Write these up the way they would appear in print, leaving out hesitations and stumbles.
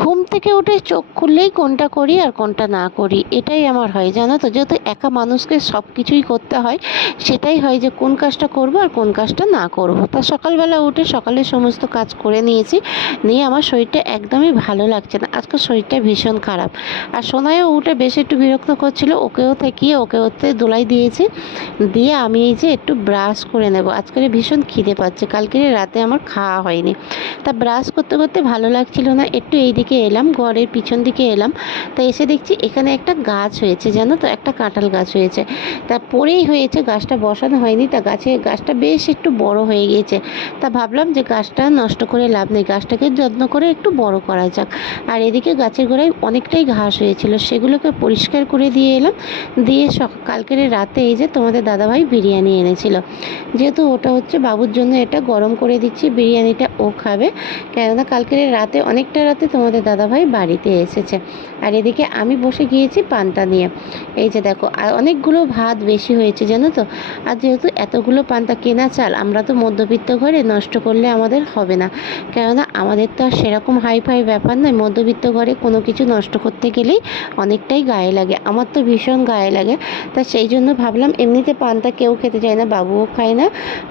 ঘুম থেকে উঠে চোখ খুললেই কোনটা করি আর কোনটা না করি এটাই আমার হয়, জানো তো। যেহেতু একা মানুষকে সব কিছুই করতে হয়, সেটাই হয় যে কোন কাজটা করব আর কোন কাজটা না করব। তা সকালবেলা উঠে সকালের সমস্ত কাজ করে নিয়েছি, নিয়ে আমার শরীরটা একদমই ভালো লাগছে না, আজকে শরীরটা ভীষণ খারাপ। আর সোনাইও উঠে বেশ একটু বিরক্ত করছিল, ওকেও থেকিয়ে ওকে ওতে দোলাই দিয়েছি। দিয়ে আমি এই যে একটু ব্রাশ করে নেব, আজকে ভীষণ খিদে পাচ্ছে, কালকে রাতে আমার খাওয়া হয়নি। তা ব্রাশ করতে করতে ভালো লাগছিল না, একটু এই দিকে এলাম, ঘরের পিছন দিকে এলাম। তা এসে দেখছি এখানে একটা গাছ হয়েছে, জানো তো, একটা কাঁঠাল গাছ হয়েছে। তা পরেই হয়েছে, গাছটা বসানো হয়নি। তা গাছটা বেশ একটু বড় হয়ে গিয়েছে। তা ভাবলাম যে গাছটা নষ্ট করে লাভ নেই, গাছটাকে যত্ন করে একটু বড় করা যাক। আর এদিকে গাছের গোড়ায় অনেকটাই ঘাস হয়েছিল, সেগুলোকে পরিষ্কার করে দিয়ে এলাম। দিয়ে কালকের রাতে এই যে তোমাদের দাদাভাই বিরিয়ানি এনেছিল, যেহেতু ওটা হচ্ছে বাবুর জন্য, এটা গরম করে দিচ্ছি, বিরিয়ানিটা ও খাবে। কেননা কালকের রাতে অনেকটা রাতে তোমাদের দাদাভাই বাড়িতে এসেছে। আর এদিকে আমি বসে গিয়েছি পান্তা নিয়ে। এই যে দেখো, আর অনেকগুলো ভাত বেশি হয়েছে, জানো তো। আর যেহেতু এতগুলো পান্তা কেনা চাল, আমরা তো মধ্যবিত্ত ঘরে, নষ্ট করলে আমাদের হবে না। কেননা আমাদের তো আর সেরকম হাইফাই ব্যাপার নয়, মধ্যবিত্ত ঘরে কোনো কিছু নষ্ট করতে গেলেই অনেকটাই গায়ে লাগে, আমার তো ভীষণ গায়ে লাগে। তা সেই জন্য ভাবলাম, এমনিতে পান্তা কেউ খেতে চায় না, বাবুও খায় না,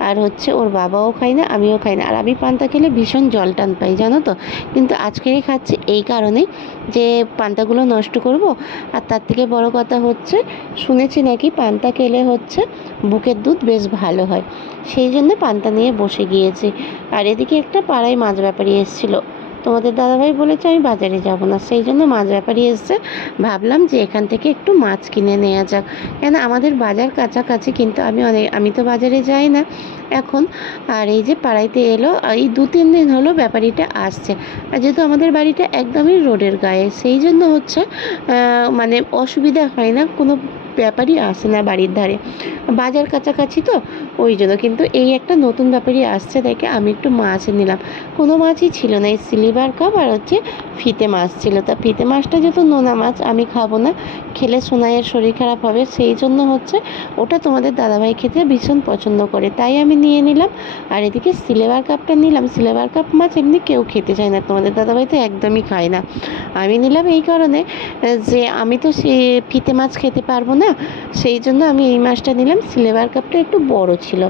আর হচ্ছে ওর বাবাও খায় না, আমিও খাই না। আর আমি পান্তা খেলে ভীষণ জল টান পাই, জানো তো। কিন্তু আজকেরই খাচ্ছি এই কারণেই যে পান্তাগুলো নষ্ট করব। আর তার থেকে বড় কথা হচ্ছে, শুনেছি নাকি পান্তা খেলে হচ্ছে বুকের দুধ বেশ ভালো হয়, সেই জন্য পান্তা নিয়ে বসে গিয়েছি। আর এদিকে একটা পাড়ায় মাছ ব্যাপারী এসেছিলো, তোমাদের দাদাভাই বলেছে আমি বাজারে যাব না, সেই জন্য মাছ ব্যাপারী এসছে। ভাবলাম যে এখান থেকে একটু মাছ কিনে নেওয়া যাক, কেন আমাদের বাজার কাছাকাছি, কিন্তু আমি তো বাজারে যাই না এখন। আর এই যে পাড়াইতে এলো, এই 2-3 দিন হলো ব্যাপারীটা আসছে। আর যেহেতু আমাদের বাড়িটা একদমই রোডের গায়ে, সেই জন্য হচ্ছে মানে অসুবিধা হয় না, কোনো ব্যাপারই আসে না বাড়ির ধারে, বাজার কাছাকাছি তো, ওই জন্য। কিন্তু এই একটা নতুন ব্যাপারই আসছে দেখে আমি একটু মাছ নিলাম। কোনো মাছই ছিল না, এই সিলভার কাপ আর হচ্ছে ফিতে মাছ ছিল। তা ফিতে মাছটা যেহেতু নোনা মাছ, আমি খাবো না, খেলে সোনাইয়ের শরীর খারাপ হবে, সেই জন্য হচ্ছে ওটা তোমাদের দাদাভাই খেতে ভীষণ পছন্দ করে, তাই আমি নিয়ে নিলাম। আর এদিকে সিলভার কাপটা নিলাম, সিলভার কাপ মাছ এমনি কেউ খেতে চায় না, তোমাদের দাদাভাই তো একদমই খায় না। আমি নিলাম এই কারণে যে আমি তো সে ফিতে মাছ খেতে পারবো না, সেই জন্য আমি এই মাছটা নিলাম। সিলভার কাপটা একটু বড় ছিল,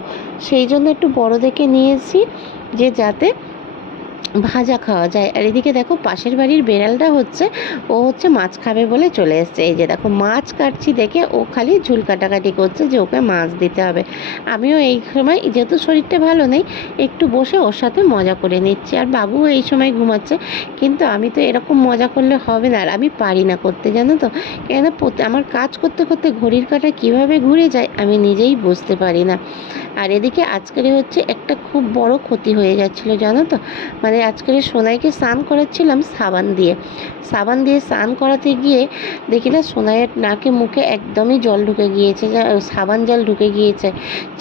সেই জন্য একটু বড় দেখে নিয়েছি, যে যাতে ভাজা খাওয়া যায়। আর এদিকে দেখো পাশের বাড়ির বেড়ালটা হচ্ছে, ও হচ্ছে মাছ খাবে বলে চলে এসছে। এই যে দেখো মাছ কাটছি দেখে ও খালি ঝুল কাটাকাটি করছে যে ওকে মাছ দিতে হবে। আমিও এই সময়, যেহেতু শরীরটা ভালো নেই, একটু বসে ওর সাথে মজা করে নিচ্ছি। আর বাবুও এই সময় ঘুমাচ্ছে, কিন্তু আমি তো এরকম মজা করলে হবে না, আর আমি পারি না করতে, জানো তো। কেন আমার কাজ করতে করতে ঘড়ির কাঁটা কীভাবে ঘুরে যায় আমি নিজেই বুঝতে পারি না। আর এদিকে আজকের হচ্ছে একটা খুব বড় ক্ষতি হয়ে যাচ্ছিলো, জানো তো। মানে আজকের সোনাইকে স্নান করাচ্ছিলাম সাবান দিয়ে, স্নান করাতে গিয়ে দেখি না সোনাইয়ের নাকে মুখে একদমই জল ঢুকে গিয়েছে, সাবান জল ঢুকে গিয়েছে।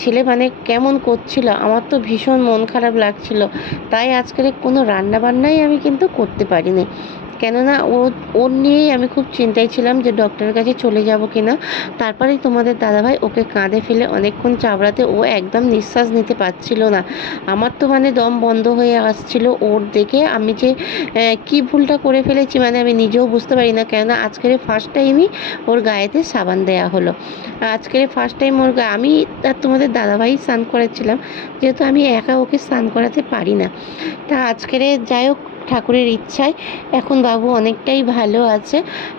ছেলে মানে কেমন করছিল, আমার তো ভীষণ মন খারাপ লাগছিল। তাই আজকের কোনো রান্না বান্নাই আমি কিন্তু করতে পারিনি, কেননা ওর নিয়েই আমি খুব চিন্তায় ছিলাম যে ডক্টরের কাছে চলে যাব কিনা। তারপরেই তোমাদের দাদাভাই ওকে কাঁধে ফেলে অনেকক্ষণ চাপড়াতে, ও একদম নিঃশ্বাস নিতে পারছিল না। আমার তো মানে দম বন্ধ হয়ে আসছিল ওর দেখে, আমি যে কি ভুলটা করে ফেলেছি মানে আমি নিজেও বুঝতে পারি না। কেননা আজকের ফার্স্ট টাইমই ওর গায়েতে সাবান দেওয়া হলো, আজকের ফার্স্ট টাইম ওর গায়ে আমি আর তোমাদের দাদাভাই স্নান করাচ্ছিলাম, যেহেতু আমি একা ওকে স্নান করাতে পারি না। তা আজকের যাই হোক, ঠাকুরের ইচ্ছায় এখন বাবু অনেকটাই ভালো আছে।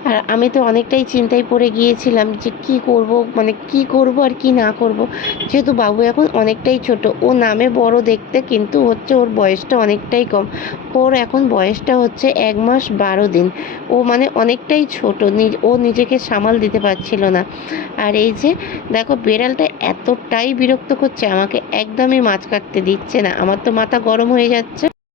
আর আমি তো অনেকটাই চিন্তায় পড়ে গিয়েছিলাম যে কি করব, মানে কি করব আর কি না করব। যেহেতু বাবু এখন অনেকটাই ছোট, ও নামে বড় দেখতে, কিন্তু হচ্ছে ওর বয়সটা অনেকটাই কম। ওর এখন বয়সটা হচ্ছে 1 মাস 12 দিন। ও মানে অনেকটাই ছোট, ও নিজেকে সামাল দিতে পারছিল না। আর এই যে দেখো বেড়ালটা এতটাই বিরক্ত করছে আমাকে, একদমই মাছ কাটতে দিচ্ছে না, আমার তো মাথা গরম হয়ে যাচ্ছে।